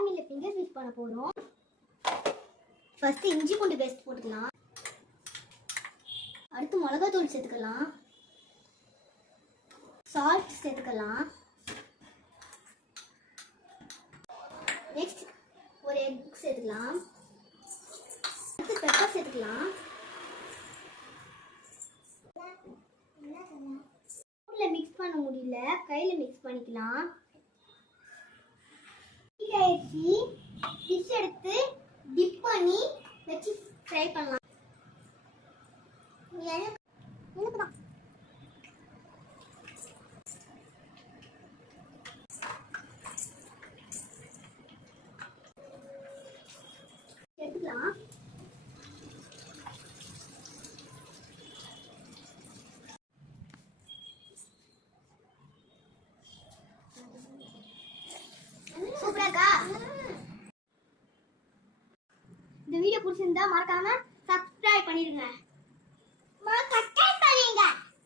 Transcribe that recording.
கார்னில finger fish பண்ண போறோம். First இஞ்சி பூண்டு பேஸ்ட் போட்டுக்கலாம். அடுத்து மிளகாய் தூள் சேர்த்துக்கலாம். சால்ட் சேர்த்துக்கலாம். நெக்ஸ்ட் ஒரு எக் சேர்த்துக்கலாம். அடுத்து பெப்பர் சேர்த்துக்கலாம். மிக்ஸ் பண்ண முடியல, கையில மிக்ஸ் பண்ணிக்கலாம். ஃபிஷ் எடுத்து டிப் பண்ணி வச்சு ஃப்ரை பண்ணலாம். எடுத்துக்கலாம். சூப்பரா. இந்த வீடியோ பிடிச்சிருந்தா மறக்காம சப்ஸ்கிரைப் பண்ணிருங்க.